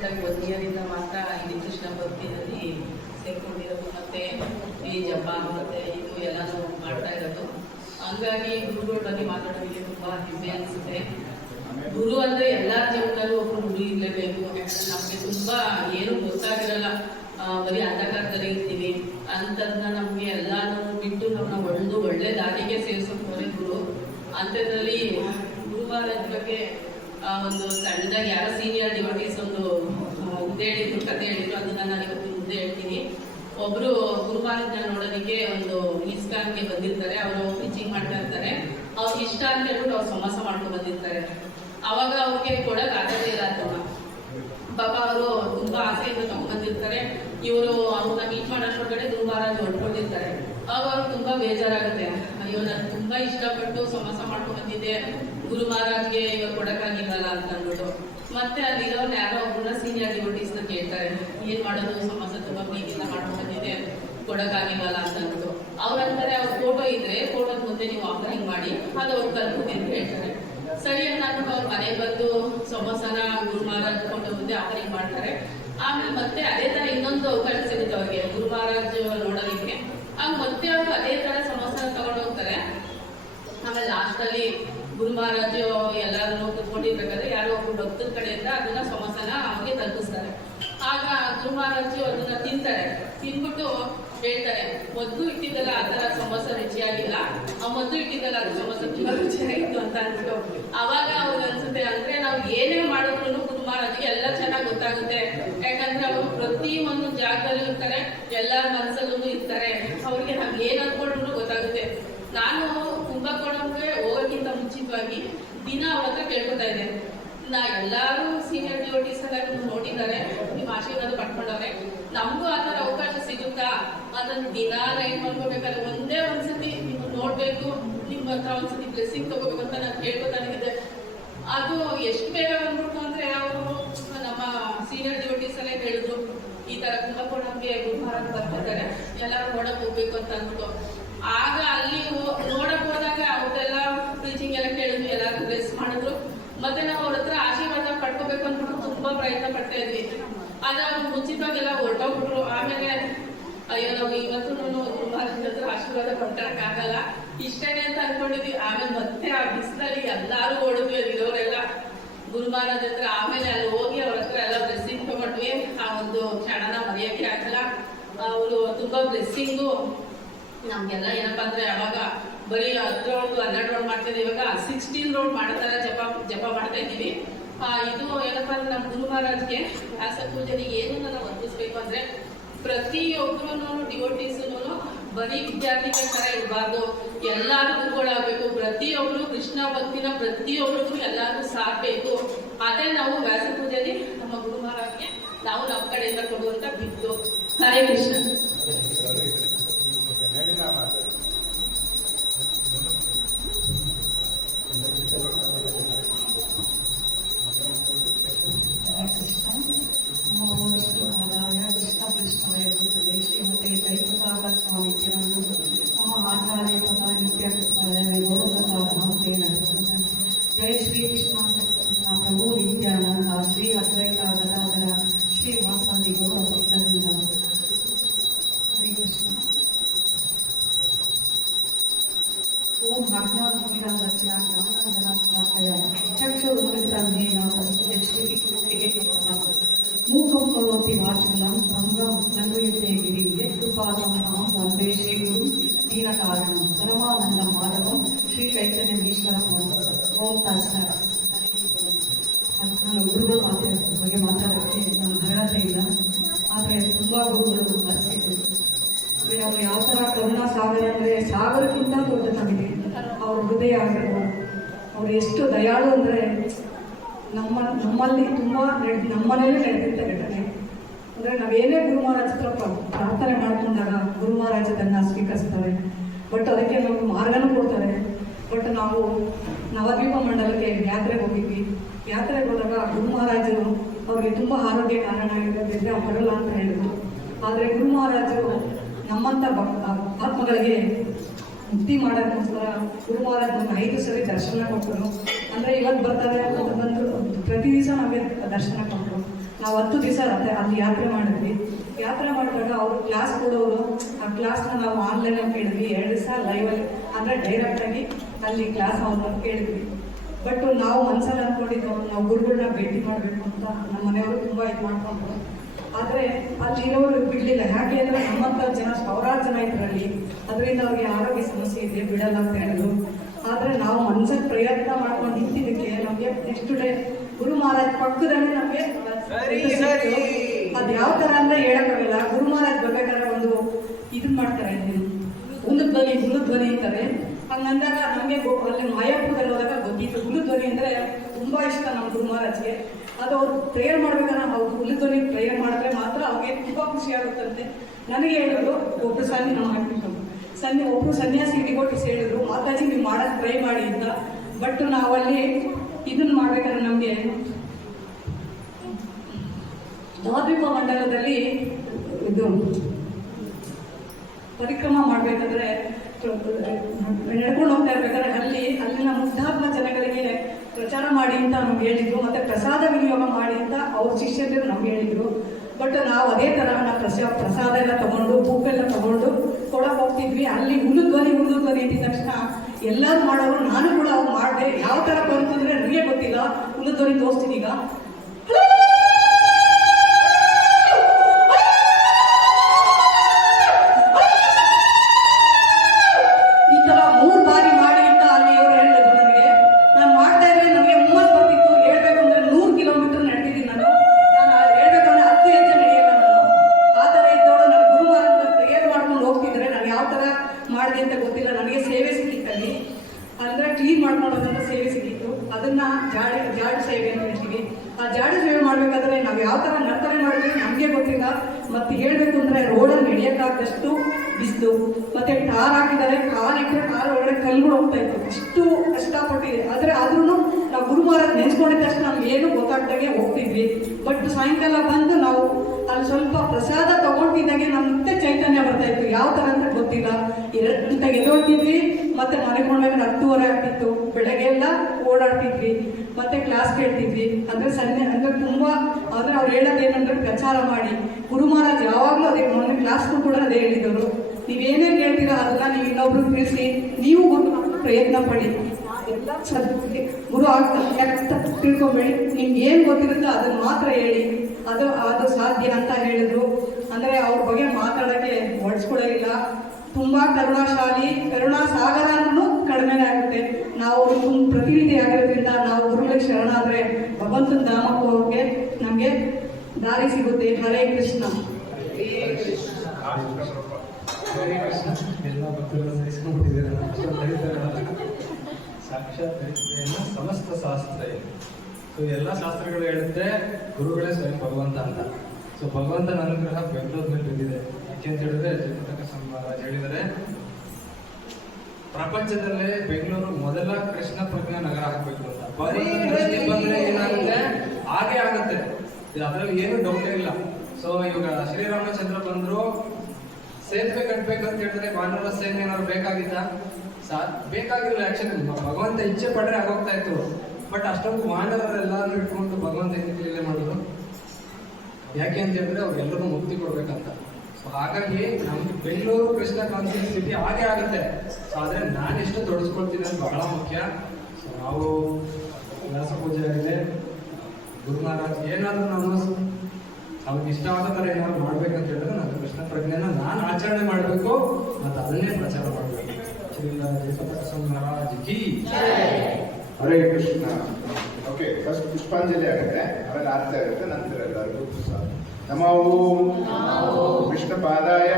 ರೀಸೆಂಟಾಗಿ 1 ಇಯರಿಂದ ಮಾತ್ರ ಇಲ್ಲಿ ಕೃಷ್ಣ ಭಕ್ತಿನಲ್ಲಿ ಸೇರ್ಕೊಂಡಿರೋದು, ಮತ್ತೆ ಈ ಜಪ ಮತ್ತೆ ಇದು ಎಲ್ಲನೂ ಮಾಡ್ತಾ ಇರೋದು. ಹಂಗಾಗಿ ಗುರುಗಳ ಬಗ್ಗೆ ಮಾತಾಡೋದಕ್ಕೆ ತುಂಬಾ ಹೆಮ್ಮೆ ಅನಿಸುತ್ತೆ. ಗುರು ಅಂದ್ರೆ ಎಲ್ಲರ ಜೀವನದಲ್ಲೂ ಒಬ್ರು ಗುರು ಇರಲೇಬೇಕು. ನಮ್ಗೆ ತುಂಬಾ ಏನು ಗೊತ್ತಾಗಿರಲ್ಲ, ಬರೀ ಅಂಧಕಾರದಲ್ಲಿ ಇರ್ತೀವಿ. ಅಂಥದ್ನ ನಮ್ಗೆ ಎಲ್ಲಾನು ಬಿಟ್ಟು ನಮ್ಮನ್ನ ಒಳ್ಳೆ ದಾರಿಗೆ ಸೇರಿಸೋಕೆ ಗುರು. ಅಂಥದ್ರಲ್ಲಿ ಗುರು ಮಹಾರಾಜ್ ಬಗ್ಗೆ ಒಂದು ಸಣ್ಣದಾಗಿ ಯಾರೋ ಸೀನಿಯರ್ ಡಿವೋಟೀಸ್ ಒಂದು ಹುದ್ದೆ ಹೇಳಿದ್ರು, ಕತೆ ಹೇಳಿದ್ರು. ಅದನ್ನ ನಾನು ಇವತ್ತು ಮುಂದೆ ಹೇಳ್ತೀನಿ. ಒಬ್ರು ಗುರು ಮಹಾರಾಜ್ನ ನೋಡೋದಕ್ಕೆ ಒಂದು ಇಸ್ಕಾನ್ಗೆ ಬಂದಿರ್ತಾರೆ. ಅವರು ಟೀಚಿಂಗ್ ಮಾಡ್ತಾ ಇರ್ತಾರೆ. ಅವ್ರಿಗೆ ಇಷ್ಟ ಅಂತ ಹೇಳ್ಬಿಟ್ಟು ಅವ್ರು ಸಮಾಸ ಮಾಡ್ಕೊಂಡು ಬಂದಿರ್ತಾರೆ. ಅವಾಗ ಅವ್ರಿಗೆ ಕೊಡಕ್ ಆಗದೇ ಇಲ್ಲ ಅದನ್ನ. ಪಾಪ ಅವರು ತುಂಬಾ ಆಸೆಯಿಂದ ತಗೊಂಡ್ಬಂದಿರ್ತಾರೆ. ಇವರು ಅವ್ರನ್ನ ಮೀಟ್ ಮಾಡೋದ್ರೊಳಗಡೆ ಗುರು ಮಹಾರಾಜ್ ಹೊಡ್ಕೊಂಡಿರ್ತಾರೆ. ಆಗ ಅವ್ರಿಗೆ ತುಂಬಾ ಬೇಜಾರಾಗುತ್ತೆ. ಅಯ್ಯೋ ನಾನು ತುಂಬಾ ಇಷ್ಟಪಟ್ಟು ಸಮಾಸ ಮಾಡ್ಕೊಂಡು ಬಂದಿದ್ದೆ, ಗುರು ಮಹಾರಾಜ್ಗೆ ಇವಾಗ ಕೊಡಕ್ಕಾಗಿಲ್ಲಲ್ಲ ಅಂತ ಅಂದ್ಬಿಟ್ಟು. ಮತ್ತೆ ಅಲ್ಲಿರೋರ್ನ ಯಾರೋ ಒಬ್ಬರನ್ನ ಸೀನಿಯರ್ ಡಿವೋಟೀಸ್ ನ ಕೇಳ್ತಾರೆ, ಏನ್ ಮಾಡೋದು, ಸಮಾಸ ತುಂಬಾ ಪ್ರೀತಿಯಿಂದ ಮಾಡ್ಕೊಂಡು ಬಂದಿದೆ, ಕೊಡಕ್ಕಾಗಿಲ್ಲಲ್ಲ ಅಂತ ಅಂದ್ಬಿಟ್ಟು. ಅವ್ರಂತಾರೆ ಅವ್ರ ಫೋಟೋ ಇದ್ರೆ ಫೋಟೋದ ಮುಂದೆ ನೀವು ಆಫರಿಂಗ್ ಮಾಡಿ, ಅದು ಅವ್ರು ತಲುಪುತ್ತೆ ಅಂತ ಹೇಳ್ತಾರೆ. ಸರಿ ಅಂತ ಅಂದ್ಬಿಟ್ಟು ಅವ್ರ ಮನೆಗೆ ಬಂದು ಸಮೋಸನ ಗುರು ಮಹಾರಾಜ್ ಫೋಟೋ ಮುಂದೆ ಆಫರಿಂಗ್ ಮಾಡ್ತಾರೆ. ಆಮೇಲೆ ಮತ್ತೆ ಅದೇ ತರ ಇನ್ನೊಂದು ಅವಕಾಶ ಸಿಗುತ್ತೆ ಅವ್ರಿಗೆ ಗುರು ಮಹಾರಾಜ್ ನೋಡೋದಕ್ಕೆ. ಆಗ ಮತ್ತೆ ಅವರು ಅದೇ ತರ ಸಮೋಸನ ತಗೊಂಡು ಹೋಗ್ತಾರೆ. ಆಮೇಲೆ ಲಾಸ್ಟ್ ಅಲ್ಲಿ ಗುರು ಮಹಾರಾಜು ಎಲ್ಲಾರು ಕುತ್ಕೊಂಡಿರ್ಬೇಕಾದ್ರೆ ಯಾರೋ ಒಬ್ರು ಭಕ್ತರ ಕಡೆಯಿಂದ ಅದನ್ನ ಸಮೋಸನ ಅವ್ರಿಗೆ ತಲುಪಿಸ್ತಾರೆ. ಆಗ ಗುರು ಮಹಾರಾಜು ಅದನ್ನ ತಿಂತಾರೆ. ತಿನ್ಬಿಟ್ಟು ಹೇಳ್ತಾರೆ, ಮೊದ್ಲು ಇಟ್ಟಿದ್ದಲ್ಲ ಆ ತರ ಸಮೋಸ ರುಚಿಯಾಗಿಲ್ಲ, ಆ ಮೊದ್ಲು ಇಟ್ಟಿದ್ದಲ್ಲ ಅದು ಸಮೋಸ ತುಂಬಾ ರುಚಿಯಾಗಿತ್ತು ಅಂತ ಅಂದ್ಬಿಟ್ಟು. ಅವಾಗ ಅವ್ರಿಗೆ ಅನ್ಸುತ್ತೆ, ಅಂದ್ರೆ ನಾವು ಏನೇ ಮಾಡಿದ್ರು ಗುರು ಮಹಾರಾಜ್ಗೆ ಎಲ್ಲ ಚೆನ್ನಾಗಿ ಗೊತ್ತಾಗುತ್ತೆ. ಯಾಕಂದ್ರೆ ಅವರು ಪ್ರತಿ ಒಂದು ಜಾಗದಲ್ಲೂ ಇರ್ತಾರೆ, ಎಲ್ಲರ ಮನಸ್ಸಲ್ಲೂ ಇರ್ತಾರೆ. ಅವ್ರಿಗೆ ನಾವ್ ಏನ್ ಅನ್ಕೊಂಡ್ರು ಗೊತ್ತಾಗುತ್ತೆ. ನಾನು ಕುಂಭಕೋಣಂಗೆ ಹೋಗೋಕ್ಕಿಂತ ಮುಂಚಿತವಾಗಿ ದಿನ ಅವ್ರ ಹತ್ರ ಕೇಳ್ಕೊತಾ ಇದ್ದೆ. ಎಲ್ಲಾರು ಸೀನಿಯರ್ ಡಿವೋಟೀಸ್ ಎಲ್ಲ ನೋಡಿದ್ದಾರೆ, ನಿಮ್ ಆಶೀರ್ವಾದ ಪಡ್ಕೊಂಡವ್ರೆ, ನಮಗೂ ಆ ತರ ಅವಕಾಶ ಸಿಗುತ್ತಾ? ಅದನ್ನ ದಿನ ನೈಟ್ ಮಾಡ್ಕೋಬೇಕಾದ್ರೆ ಒಂದೇ ಒಂದ್ಸತಿ ನೀವು ನೋಡ್ಬೇಕು, ನಿಮ್ ಹತ್ರ ಒಂದ್ಸತಿ ಬ್ಲೆಸ್ಸಿಂಗ್ ತಗೋಬೇಕು ಅಂತ ನಾನು ಕೇಳ್ಕೊತಾನಿದ್ದೆ. ಅದು ಎಷ್ಟು ಬೇಗ ಬಂದ್ಬಿಡ್ತು ಅಂದ್ರೆ ಅವರು ನಮ್ಮ ಸೀನಿಯರ್ ಡಿವೋಟೀಸ್ ಅಲ್ಲೇ ಹೇಳಿದ್ರು, ಈ ತರ ಕುಂಭಕೋಣಂಗೆ ಗುರು ಮಹಾರಾಜ್ ಬರ್ತಿದ್ದಾರೆ, ಎಲ್ಲಾರು ನೋಡಕ್ ಹೋಗ್ಬೇಕು ಅಂತ ಅಂದ್ಬಿಟ್ಟು. ಆಗ ಅಲ್ಲಿ ನೋಡಕ್ ಹೋದಾಗ ಅವ್ರೆಲ್ಲ ಟೀಚಿಂಗ್ ಎಲ್ಲ ಕೇಳಿದ್ವಿ, ಎಲ್ಲಾರು ಬ್ಲೆಸ್ ಮಾಡಿದ್ರು. ಮತ್ತೆ ನಾವು ಅವ್ರ ಹತ್ರ ಆಶೀರ್ವಾದ ಪಡ್ಕೋಬೇಕು ಅಂದ್ಬಿಟ್ಟು ತುಂಬಾ ಪ್ರಯತ್ನ ಪಡ್ತಾ ಇದ್ವಿ. ಆದ್ರೆ ಅವ್ರು ಮುಂಚಿತವಾಗೆಲ್ಲ ಹೊರಟೋಗ್ಬಿಟ್ರು. ಆಮೇಲೆ ಅಯ್ಯೋ ನಾವು ಇವತ್ತು ಗುರು ಮಹಾರಾಜ್ ಹತ್ರ ಆಶೀರ್ವಾದ ಪಡ್ಕೊಳಕ್ ಆಗಲ್ಲ, ಇಷ್ಟೇನೆ ಅಂತ ಅನ್ಕೊಂಡಿದ್ವಿ. ಆಮೇಲೆ ಮತ್ತೆ ಆ ಬಿಸಿಲಲ್ಲಿ ಎಲ್ಲಾರು ಓಡಿದ್ವಿ, ಇರೋರೆಲ್ಲ ಗುರು ಮಹಾರಾಜ್ ಹತ್ರ. ಆಮೇಲೆ ಅಲ್ಲಿ ಹೋಗಿ ಅವ್ರ ಹತ್ರ ಎಲ್ಲ ಬ್ಲೆಸ್ಸಿಂಗ್ ತಗೊಂಡ್ವಿ. ಆ ಒಂದು ಕ್ಷಣನ ಮರೆಯಕ್ಕೆ ಆಗಲ್ಲ. ಅವರು ತುಂಬಾ ಬ್ಲೆಸ್ಸಿಂಗು ನಮ್ಗೆಲ್ಲ ಏನಪ್ಪಾ ಅಂದ್ರೆ ಅವಾಗ ಬರೀ 10 ರೌಂಡ್ 12 ರೌಂಡ್ ಮಾಡ್ತಿದ್ವಿ. ಇವಾಗ 16 ರೌಂಡ್ ಮಾಡ್ತಾರೆ, ಜಪ ಮಾಡ್ತಾ ಇದ್ದೀವಿ. ಇದು ಏನಪ್ಪಾ ಅಂದ್ರೆ ನಮ್ಮ ಗುರು ಮಹಾರಾಜ್ಗೆ ವ್ಯಾಸ ಪೂಜೆಗೆ ಏನನ್ನ ನಾವು ವರ್ತಿಸ್ಬೇಕು ಅಂದ್ರೆ, ಪ್ರತಿಯೊಬ್ಬರು ಡಿವೋಟೀಸ್ನು ಬರೀ ವಿದ್ಯಾರ್ಥಿಗಳ ತರ ಇರಬಾರ್ದು, ಎಲ್ಲಾರು ಗುರುಗಳಾಗಬೇಕು. ಪ್ರತಿಯೊಬ್ರು ಕೃಷ್ಣ ಭಕ್ತಿನ ಪ್ರತಿಯೊಬ್ಬರಿಗೂ ಎಲ್ಲಾರು ಸಾಕ್ಬೇಕು. ಅದೇ ನಾವು ವ್ಯಾಸ ಪೂಜೆಯಲ್ಲಿ ನಮ್ಮ ಗುರು ಮಹಾರಾಜ್ಗೆ ನಾವು ನಮ್ಮ ಕಡೆಯಿಂದ ಕೊಡುವಂತ ಬಿದ್ದು. ಹರೇ ಕೃಷ್ಣ. ನಮ್ಮ ಆಚಾರ್ಯ ಪದ ನಿತ್ಯ ಜಯ ಶ್ರೀ ಕೃಷ್ಣ ಪ್ರಭು ನಿತ್ಯಾನಂದ ಶ್ರೀ ಅದ್ವೈತ ಗದಾಧರ ಶ್ರೀ ವಾಸಂತಿ ಗೌರ ಭಕ್ತರಿಂದ. ಹರೇ ಕೃಷ್ಣ. ಓಂ ಅಜ್ಞಾನಸ್ಯ ಜ್ಞಾನಂದನಾಶಾಯ ಚಕ್ಷುರುಮಿತಂಧೇನ ಮೂಕಂ ಕರೋತಿ ವಾಚಲಂ ಭಂಗಂ ಲಂಘಯತೆ ಗಿರಿಂ ಯತ್ಕೃಪಾದಂ ಅಹಂ ವಂದೇ ಶ್ರೀ ಗುರು ದೀನಕಾರಣಂ ಪರಮಾನಂದ ಮಾಧವಂ ಶ್ರೀ ಚೈತನ್ಯ ಈಶ್ವರಂ. ಓಂ ತತ್ಸತ್. ನಾನು ಗುರುಗಳ ಬಗ್ಗೆ ಮಾತಾಡೋಕ್ಕೆ ನಾನು ಅರ್ಹತೆ ಇಲ್ಲ, ಆದರೆ ತುಂಬ ಗುರುಗಳು ಬರ್ತಿದ್ರು. ಅವರು ಯಾವ ಥರ ಕರುಣಾ ಸಾಗರ ಅಂದರೆ ಸಾಗರಕ್ಕಿಂತ ದೊಡ್ಡದಾಗಿದೆ ಅವ್ರ ಹೃದಯ ಆಗಿರ್ಬೋದು. ಅವರು ಎಷ್ಟು ದಯಾಳು ಅಂದರೆ ನಮ್ಮಲ್ಲಿ ತುಂಬ ನಮ್ಮನೇಲೆ ನಡೆದಿದ್ದ ಘಟನೆ ಅಂದರೆ, ನಾವೇನೇ ಗುರು ಮಹಾರಾಜ್ ಹತ್ರ ಪ್ರಾರ್ಥನೆ ಮಾಡ್ಕೊಂಡಾಗ ಗುರು ಮಹಾರಾಜ್ ಅದನ್ನು ಸ್ವೀಕರಿಸ್ತಾರೆ. ಬಟ್ ಅದಕ್ಕೆ ನಮ್ಗೆ ಮಾರ್ಗನೂ ಕೊಡ್ತಾರೆ. ಬಟ್ ನಾವು ನವದ್ವೀಪ ಮಂಡಲಕ್ಕೆ ಯಾತ್ರೆಗೆ ಹೋಗಿದ್ವಿ. ಯಾತ್ರೆಗೆ ಹೋದಾಗ ಗುರು ಮಹಾರಾಜರು ಅವ್ರಿಗೆ ತುಂಬ ಆರೋಗ್ಯ ಕಾರಣ ಆಗಿರೋದ್ರಿಂದ ಬರಲ್ಲ ಅಂತ ಹೇಳಿದ್ರು. ಆದರೆ ಗುರು ಮಹಾರಾಜರು ನಮ್ಮಂಥ ಆತ್ಮಗಳಿಗೆ ಮುಕ್ತಿ ಮಾಡೋದಕ್ಕೋಸ್ಕರ ಗುರು ಮಹಾರಾಜ್ ಒಂದು 5 ಸರಿ ದರ್ಶನ ಕೊಟ್ಟರು. ಅಂದರೆ ಇವತ್ತು ಬರ್ತಾರೆ ಅಂತ ಬಂದು ಪ್ರತಿ ದಿವಸ ನಮಗೆ ದರ್ಶನ ಕೊಟ್ಟರು. ನಾವು 10 ದಿವಸ ಅಲ್ಲಿ ಯಾತ್ರೆ ಮಾಡಿದ್ವಿ. ಯಾತ್ರೆ ಮಾಡಿದಾಗ ಅವರು ಕ್ಲಾಸ್ ಕೊಡೋರು, ಆ ಕ್ಲಾಸ್ನ ನಾವು ಆನ್ಲೈನಲ್ಲಿ ಕೇಳಿದ್ವಿ. 2 ದಿವಸ ಲೈವಲ್ಲಿ ಅಂದರೆ ಡೈರೆಕ್ಟಾಗಿ ಅಲ್ಲಿ ಕ್ಲಾಸ್ ಅವ್ರನ್ನ ಕೇಳಿದ್ವಿ. ಬಟ್ ನಾವು ಮನಸ್ಸಲ್ಲಿ ಅಂದ್ಕೊಂಡಿದ್ದು ನಾವು ಗುರುಗಳನ್ನ ಭೇಟಿ ಮಾಡಬೇಕು ಅಂತ ನಮ್ಮ ಮನೆಯವರು ತುಂಬ ಇದು ಮಾಡ್ಕೊಂಡ್ರು. ಆದರೆ ಅಲ್ಲಿ ಇರೋರು ಬಿಡಲಿಲ್ಲ. ಯಾಕೆ ಅಂದರೆ ನಮ್ಮಂಥ ಜನ ಸಾವಿರಾರು ಜನ ಇದ್ರಲ್ಲಿ, ಅದರಿಂದ ಅವ್ರಿಗೆ ಆರೋಗ್ಯ ಸಮಸ್ಯೆ ಇದೆ, ಬಿಡಲ್ಲ ಅಂತ ಹೇಳಿದ್ರು. ಆದರೆ ನಾವು ಮನಸ್ಸಲ್ಲಿ ಪ್ರಯತ್ನ ಮಾಡ್ಕೊಂಡು ನಿಂತಿದ್ದಕ್ಕೆ ನಮಗೆ ನೆಕ್ಸ್ಟ್ ಡೇ ಗುರು ಮಹಾರಾಜ್ ಪಕ್ಕದಲ್ಲಿ ನಮಗೆ ಅದು ಯಾವ ಥರ ಅಂದರೆ ಹೇಳೋಕ್ಕಾಗಲ್ಲ. ಗುರು ಮಹಾರಾಜ್ ಬರ್ಬೇಕಾದ್ರೆ ಒಂದು ಇದನ್ನ ಮಾಡ್ತಾರೆ, ಗುರುಧ್ವನಿ ಅಂತಾರೆ. ಹಂಗಂದಾಗ ನಮಗೆ ಅಲ್ಲಿ ಮಾಯಾಪುರದಲ್ಲಿ ಹೋದಾಗ ಗೊತ್ತಿತ್ತು. ಗುರುಧ್ವನಿ ಅಂದರೆ ತುಂಬ ಇಷ್ಟ ನಮ್ಮ ಗುರು ಮಹಾರಾಜ್ಗೆ. ಅದು ಅವ್ರು ಪ್ರೇಯರ್ ಮಾಡ್ಬೇಕಾದ್ರೆ ಅವ್ರು ಗುರುಧ್ವನಿ ಪ್ರೇಯರ್ ಮಾಡಿದ್ರೆ ಮಾತ್ರ ಅವ್ರಿಗೆ ತುಂಬ ಖುಷಿ ಆಗುತ್ತಂತೆ. ನನಗೆ ಹೇಳಿದ್ರು, ಒಬ್ಬರು ಒಬ್ಬರು ಸನ್ಯಾಸಿಗೆ ಕೊಟ್ಟು ಹೇಳಿದ್ರು, ಮಾತಾಜಿ ನೀವು ಮಾಡೋದು ಟ್ರೈ ಮಾಡಿ ಅಂತ. ಬಟ್ ನಾವಲ್ಲಿ ಇದನ್ನ ಮಾಡ್ಬೇಕಾದ್ರೆ ನಮಗೆ ದ್ವಾದ್ವೀಪ ಮಂಡಲದಲ್ಲಿ ಇದು ಪರಿಕ್ರಮ ಮಾಡಬೇಕಾದ್ರೆ ನಡ್ಕೊಂಡು ಹೋಗ್ತಾ ಇರ್ಬೇಕಾದ್ರೆ ಅಲ್ಲಿನ ಮುಗ್ಧಾತ್ಮ ಜನಗಳಿಗೆ ಪ್ರಚಾರ ಮಾಡಿ ಅಂತ ನಮ್ಗೆ ಹೇಳಿದ್ರು. ಮತ್ತೆ ಪ್ರಸಾದ ವಿನಿಯೋಗ ಮಾಡಿ ಅಂತ ಅವ್ರ ಶಿಷ್ಯರು ನಮ್ಗೆ ಹೇಳಿದ್ರು. ಬಟ್ ನಾವು ಅದೇ ಥರ ನಾವು ಪ್ರಸಾದ ಎಲ್ಲ ತಗೊಂಡು ಬುಕ್ಕೆಲ್ಲ ತಗೊಂಡು ಕೊಡಕ್ಕೆ ಹೋಗ್ತಿದ್ವಿ. ಅಲ್ಲಿ ಉಳುಧ್ವನಿ ಅಂತಿದ ತಕ್ಷಣ ಎಲ್ಲರೂ ಮಾಡೋರು, ನಾನು ಕೂಡ ಅವ್ರು ಮಾಡಿದೆ. ಯಾವ ಥರ ಬಂತು ಅಂದರೆ ನನಗೆ ಗೊತ್ತಿಲ್ಲ. ಉಳುಧ್ವನಿ ತೋರಿಸ್ತೀನಿ ಈಗ. ಮಾಡಿದೆ ಅಂತ ಗೊತ್ತಿಲ್ಲ. ನನಗೆ ಸೇವೆ ಸಿಕ್ಕಿತ್ತಲ್ಲಿ, ಅಂದರೆ ಕ್ಲೀನ್ ಮಾಡ್ಕೊಳ್ಳೋದಂತ ಸೇವೆ ಸಿಕ್ಕಿತ್ತು. ಅದನ್ನ ಜಾಡು ಸೇವೆ ಅಂತ ಹೇಳ್ತೀವಿ. ಆ ಜಾಡು ಸೇವೆ ಮಾಡಬೇಕಾದ್ರೆ ನಾವು ಯಾವ ಥರ ನರ್ತನೆ ಮಾಡಿದ್ವಿ ನಮಗೆ ಗೊತ್ತಿಲ್ಲ. ಮತ್ತೆ ಹೇಳಬೇಕು ಅಂದರೆ ರೋಡಲ್ಲಿ ನಡೆಯೋಕ್ಕಾಗದಷ್ಟು ಬಿಸಿಲು, ಮತ್ತೆ ಟಾರ್ ಹಾಕಿದ್ದಾರೆ. ಕಾಲಿಟ್ಟರೆ ಕಾಲು ಒಳಗಡೆ ಕಲ್ಗಳು ಹೋಗ್ತಾ ಇತ್ತು, ಅಷ್ಟು ಕಷ್ಟಪಟ್ಟಿದೆ. ಆದರೆ ಆದ್ರೂ ನಾವು ಗುರು ಮಹಾರಾಜ್ ನೆನೆಸ್ಕೊಂಡಿದ್ದ ತಕ್ಷಣ ನಮ್ಗೆ ಏನು ಗೊತ್ತಾಗ್ದಾಗೆ ಹೋಗ್ತಿದ್ವಿ. ಬಟ್ ಸಾಯಂಕಾಲ ಬಂದು ನಾವು ಅಲ್ಲಿ ಸ್ವಲ್ಪ ಪ್ರಸಾದ ತಗೊಂಡಿದ್ದಾಗೆ ಮತ್ತೆ ಚೈತನ್ಯ ಬರ್ತಾ ಇತ್ತು. ಯಾವ ಥರ ಅಂತ ಗೊತ್ತಿಲ್ಲ. 2 ಗಂಟೆಗೆ ಎದ್ದೋಗ್ತಿದ್ವಿ, ಮತ್ತೆ ಮನೆಗೆ ಕೊಂಡಾಗ 10:30 ಆಗ್ತಿತ್ತು. ಬೆಳಗ್ಗೆ ಎಲ್ಲ ಓಡಾಡ್ತಿದ್ವಿ, ಮತ್ತೆ ಕ್ಲಾಸ್ ಕೇಳ್ತಿದ್ವಿ. ಅಂದ್ರೆ ತುಂಬಾ ಅಂದ್ರೆ ಅವ್ರು ಹೇಳೋದೇನಂದ್ರೆ ಪ್ರಚಾರ ಮಾಡಿ. ಗುರು ಮಹಾರಾಜ್ ಯಾವಾಗಲೂ ಅದೇ, ಮೊನ್ನೆ ಕ್ಲಾಸ್ಗೂ ಕೂಡ ಅದೇ ಹೇಳಿದವರು, ನೀವೇನೇನು ಹೇಳ್ತೀರಾ ಅದನ್ನ ನೀವು ಇನ್ನೊಬ್ರು ತಿಳಿಸಿ, ನೀವು ಪ್ರಯತ್ನ ಪಡಿ. ಎಲ್ಲ ಗುರು ಆಗ್ತಾ ತಿಳ್ಕೊಬೇಡಿ, ನಿಮ್ಗೆ ಏನು ಗೊತ್ತಿರುತ್ತೋ ಅದನ್ನ ಮಾತ್ರ ಹೇಳಿ, ಅದು ಸಾಧ್ಯ ಅಂತ ಹೇಳಿದ್ರು. ಅಂದರೆ ಅವ್ರ ಬಗ್ಗೆ ಮಾತಾಡೋಕ್ಕೆ ಹೊಡ್ಸ್ಕೊಳ್ಳೋದಿಲ್ಲ. ತುಂಬ ಕರುಣಾಶಾಲಿ, ಕರುಣಾ ಸಾಗರನೂ ಕಡಿಮೆನೇ ಆಗುತ್ತೆ. ನಾವು ಪ್ರತಿನಿಧಿ ಆಗಿರೋದ್ರಿಂದ ನಾವು ಗುರುಗಳಿಗೆ ಶರಣಾದರೆ ಭಗವಂತನ ಧಾಮಕ್ಕೆ ಹೋಗೋಕ್ಕೆ ನಮಗೆ ದಾರಿ ಸಿಗುತ್ತೆ. ಹರೇ ಕೃಷ್ಣ. ಎಲ್ಲ ಭಕ್ತರು ಸಹಿಸ್ಕೊಂಡ್ಬಿಟ್ಟಿದ್ದಾರೆ. ಸಾಕ್ಷಾತ್ ಸಮಸ್ತ ಶಾಸ್ತ್ರ ಇದೆ. ಸೊ ಎಲ್ಲ ಶಾಸ್ತ್ರಗಳು ಹೇಳುತ್ತೆ ಗುರುಗಳೇ ಸ್ವಯಂ ಭಗವಂತ ಅಂತ. ಸೊ ಭಗವಂತನ ಅನುಗ್ರಹ ಬೆಂಗಳೂರು ಮೇಲೆ ಬಿದ್ದಿದೆ. ಯಾಕೆ ಅಂತ ಹೇಳಿದ್ರೆ ಮಹಾರಾಜ್ ಹೇಳಿದರೆ, ಪ್ರಪಂಚದಲ್ಲೇ ಬೆಂಗಳೂರು ಮೊದಲ ಕೃಷ್ಣ ಪ್ರಜ್ಞಾ ನಗರ ಆಗಬೇಕು ಅಂತ. ಬರೀ ದೃಷ್ಟಿ ಬಂದ್ರೆ ಏನಾಗುತ್ತೆ ಹಾಗೆ ಆಗುತ್ತೆ, ಅದರಲ್ಲಿ ಏನು ಡೌಟೇ ಇಲ್ಲ. ಸೊ ಇವಾಗ ಶ್ರೀರಾಮಚಂದ್ರ ಬಂದ್ರು, ಸೇತುವೆ ಕಟ್ಬೇಕಂತ ಹೇಳಿದ್ರೆ ವಾನರ ಸೇನೆ ಏನಾದ್ರು ಬೇಕಾಗಿತ್ತ? ಬೇಕಾಗಿಲ್ಲ. ಆಕ್ಚುಲಿ ಭಗವಂತ ಇಚ್ಛೆ ಪಡ್ರೆ ಆಗೋಗ್ತಾ ಇತ್ತು. ಬಟ್ ಅಷ್ಟೊಂದು ವಾನರರೆಲ್ಲರೂ ಇಟ್ಕೊಂಡು ಭಗವಂತ ಲೀಲೆ ಮಾಡಿದ್ರು. ಯಾಕೆ ಅಂತ ಹೇಳಿದ್ರೆ ಅವ್ರಿಗೆಲ್ಲರೂ ಮುಕ್ತಿ ಕೊಡ್ಬೇಕಂತ. ಸೊ ಹಾಗಾಗಿ ನಮ್ಗೆ ಬೆಂಗಳೂರು ಕೃಷ್ಣ ಕಾನ್ಸೆಪ್ಟ್ ಸಿಟಿ ಹಾಗೆ ಆಗುತ್ತೆ. ಸೊ ಆದ್ರೆ ನಾನು ಎಷ್ಟು ತೊಡಸ್ಕೊಳ್ತೀನಿ ಅದು ಬಹಳ ಮುಖ್ಯ. ಸೊ ನಾವು ವ್ಯಾಸ ಪೂಜೆ ಆಗಿದೆ, ಗುರು ಮಹಾರಾಜ್ ಏನಾದ್ರು ನಾವು ಅವ್ರಿಗೆ ಇಷ್ಟ ಆಗೋ ಥರ ಏನಾದ್ರು ಮಾಡ್ಬೇಕಂತ ಹೇಳಿದ್ರೆ ನಾನು ಕೃಷ್ಣ ಪ್ರಜ್ಞೆನ ನಾನು ಆಚರಣೆ ಮಾಡಬೇಕು, ಮತ್ತು ಅದನ್ನೇ ಪ್ರಚಾರ ಮಾಡಬೇಕು. ಶ್ರೀ ಜಯಪ್ರಕಾಶ ಮಹಾರಾಜ್ ಕಿ ಹರೇ ಕೃಷ್ಣ. ಓಕೆ, ಫಸ್ಟ್ ಪುಷ್ಪಾಂಜಲಿ ಆಗುತ್ತೆ, ಆಮೇಲೆ ಆರತಿ ಆಗುತ್ತೆ, ನಂತರ ಎಲ್ಲರಿಗೂ ನಮೋ ವಿಷ್ಣುಪಾದಾಯ